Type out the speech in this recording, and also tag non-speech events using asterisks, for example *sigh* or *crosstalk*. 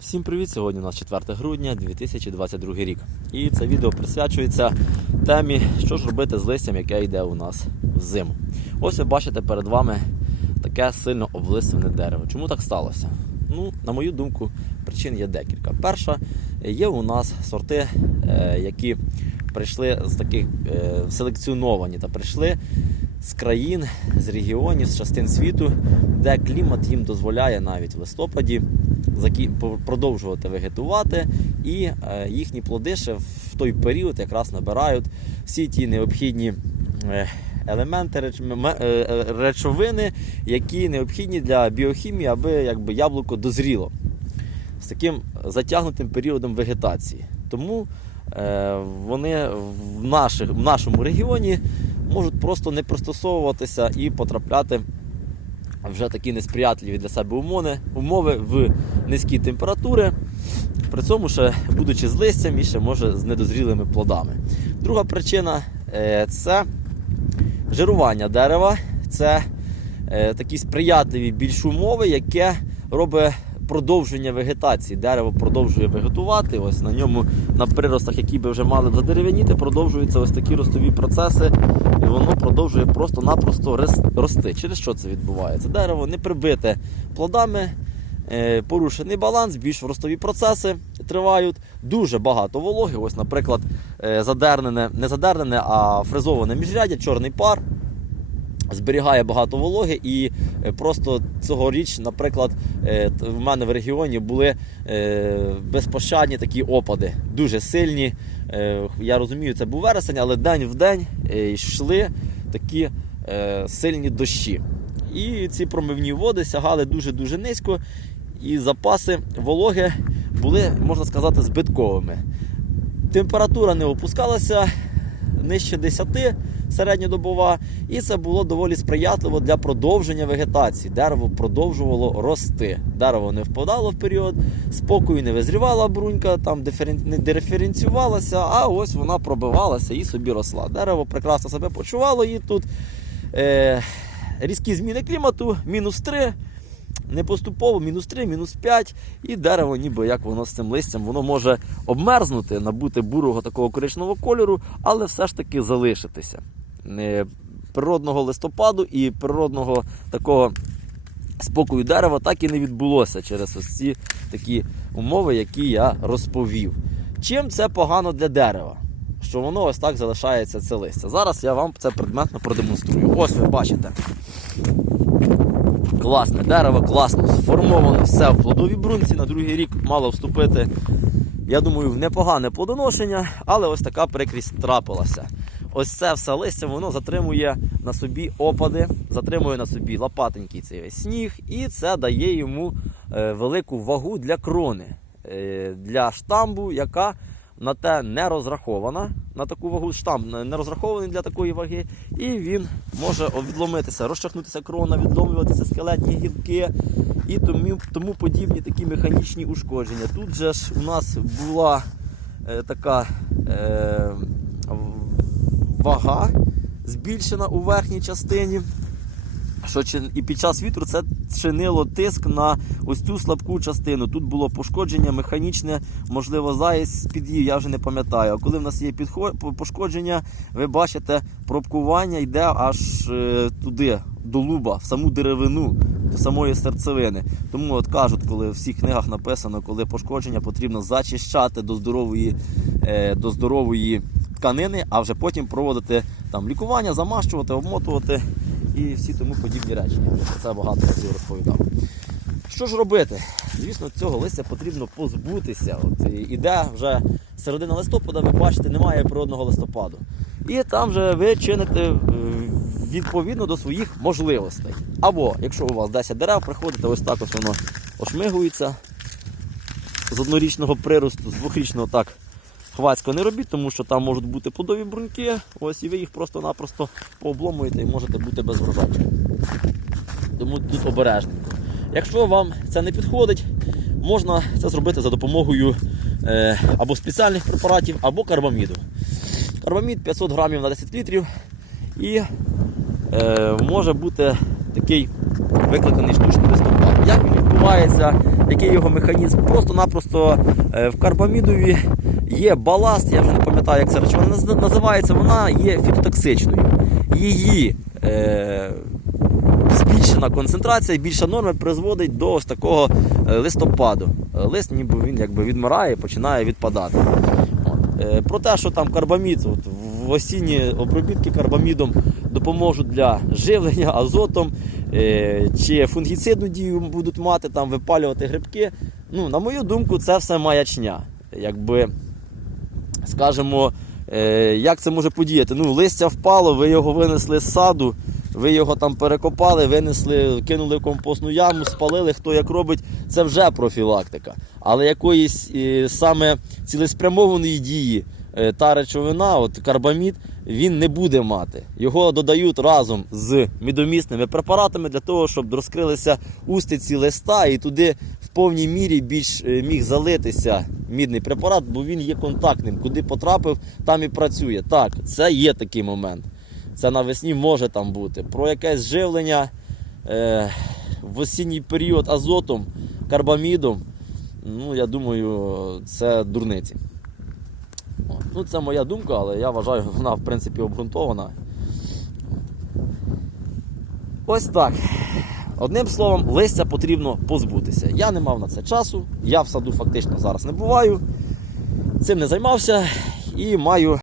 Всім привіт! Сьогодні у нас 4 грудня 2022 рік. І це відео присвячується темі, що ж робити з листям, яке йде у нас в зиму. Ось ви бачите перед вами таке сильно облислене дерево. Чому так сталося? Ну, на мою думку, причин є декілька. Перша, є у нас сорти, е, які прийшли з таких е, селекціоновані та прийшли з країн, з регіонів, з частин світу, де клімат їм дозволяє навіть в листопаді продовжувати вегетувати, і е, їхні плоди ще в той період якраз набирають всі ті необхідні. е, Елементи е, речовини, які необхідні для біохімії, аби якби яблуко дозріло з таким затягнутим періодом вегетації. Тому вони в, наших, в нашому регіоні можуть просто не пристосовуватися і потрапляти вже такі несприятливі для себе умови, умови в низькі температури, при цьому ще будучи з листям і ще може з недозрілими плодами. Друга причина е, це жирування дерева, це е, такі сприятливі більш умови, яке робить продовження вегетації. Дерево продовжує вегетувати. Ось на ньому, на приростах, які би вже мали задерев'яніти, продовжуються ось такі ростові процеси, і воно продовжує просто-напросто рос- рости. Через що це відбувається? Дерево не прибите плодами. е, Порушений баланс, більш ростові процеси тривають, дуже багато вологи. Ось, наприклад, е, задернене, не задернене, а фрезоване міжряддя, чорний пар зберігає багато вологи, і е, просто цьогоріч, наприклад, е, в мене в регіоні були е, безпощадні такі опади, дуже сильні. Я розумію, це був вересень, але день в день йшли такі сильні дощі. І ці промивні води сягали дуже-дуже низько, і запаси вологи були, можна сказати, збитковими. Температура не опускалася нижче 10 середньодобова, і це було доволі сприятливо для продовження вегетації. Дерево продовжувало рости. Дерево не впадало в період спокою, не визрівала брунька, там не диференціювалася, а ось вона пробивалася і собі росла. Дерево прекрасно себе почувало і тут е, різкі зміни клімату, мінус 3. Не поступово, мінус 3, мінус 5, і дерево, ніби як воно з цим листям, воно може обмерзнути, набути бурого такого коричневого кольору, але все ж таки залишитися. Е, Природного листопаду і природного такого спокою дерева так і не відбулося через ось ці такі умови, які я розповів. Чим це погано для дерева? Що воно ось так залишається це листя. Зараз я вам це предметно продемонструю. Ось ви бачите. Класне дерево, класно сформовано все в плодовій брунці. На другий рік мало вступити, я думаю, в непогане плодоношення, але ось така прикрість трапилася. Ось це все листя, воно затримує на собі опади, затримує на собі лопатенький цей весь сніг, і це дає йому е, велику вагу для крони, е, для штамбу, яка на те не розрахована, на таку вагу штамп не розрахований для такої ваги, і він може відломитися, розчахнутися крона, відломлюватися скелетні гілки і тому, тому подібні такі механічні ушкодження. Тут же ж у нас була е, така е, вага збільшена у верхній частині. Що і під час вітру це чинило тиск на ось цю слабку частину. Тут було пошкодження механічне, можливо, заєць під'їв, я вже не пам'ятаю. А коли в нас є пошкодження, ви бачите, пробкування йде аж е, туди, до луба, в саму деревину, до самої серцевини. Тому от кажуть, коли в всіх книгах написано, коли пошкодження потрібно зачищати до здорової, е, до здорової тканини, а вже потім проводити там лікування, замащувати, обмотувати і всі тому подібні речі. Це багато разів розповідав. Що ж робити? Звісно, цього листя потрібно позбутися. От іде вже середина листопада, ви бачите, немає природного листопаду. І там вже ви чините е, відповідно до своїх можливостей. Або, якщо у вас 10 дерев, приходите, ось так ось воно ошмигується з однорічного приросту, з двохрічного так хвацько не робіть, тому що там можуть бути плодові бруньки, ось і ви їх просто-напросто пообломуєте і можете бути без врожаю. Тому тут обережненько. Якщо вам це не підходить, можна це зробити за допомогою е, або спеціальних препаратів, або карбаміду. Карбамід 500 грамів на 10 літрів і е, може бути такий викликаний штучний листопад. Як він відбувається? який його механізм. Просто-напросто е, в карбамідові є баласт, я вже не пам'ятаю, як ця речовина наз- називається, вона є фітотоксичною. Її е, збільшена концентрація більша норма призводить до ось такого е, листопаду. Лист ніби він якби відмирає, починає відпадати. От. Е, Про те, що там карбамід, от, в осінні обробітки карбамідом допоможуть для живлення азотом, е, чи фунгіцидну дію будуть мати, там, випалювати грибки. Ну, на мою думку, це все маячня. Якби, скажімо, е, як це може подіяти? Ну, листя впало, ви його винесли з саду, ви його там перекопали, винесли, кинули в компостну яму, спалили, хто як робить, це вже профілактика. Але якоїсь е, саме цілеспрямованої дії та речовина, от карбамід, він не буде мати. Його додають разом з мідомісними препаратами для того, щоб розкрилися устиці листа і туди в повній мірі більш е, міг залитися мідний препарат, бо він є контактним. Куди потрапив, там і працює. Так, це є такий момент. Це навесні може там бути. Про якесь живлення е, в осінній період азотом, карбамідом, ну я думаю, це дурниці. Ну, це моя думка, але я вважаю, *laughs* вона в принципі обґрунтована. Ось так. Одним словом, листя потрібно позбутися. Я не мав на це часу, я в саду фактично зараз не буваю, цим не займався і маю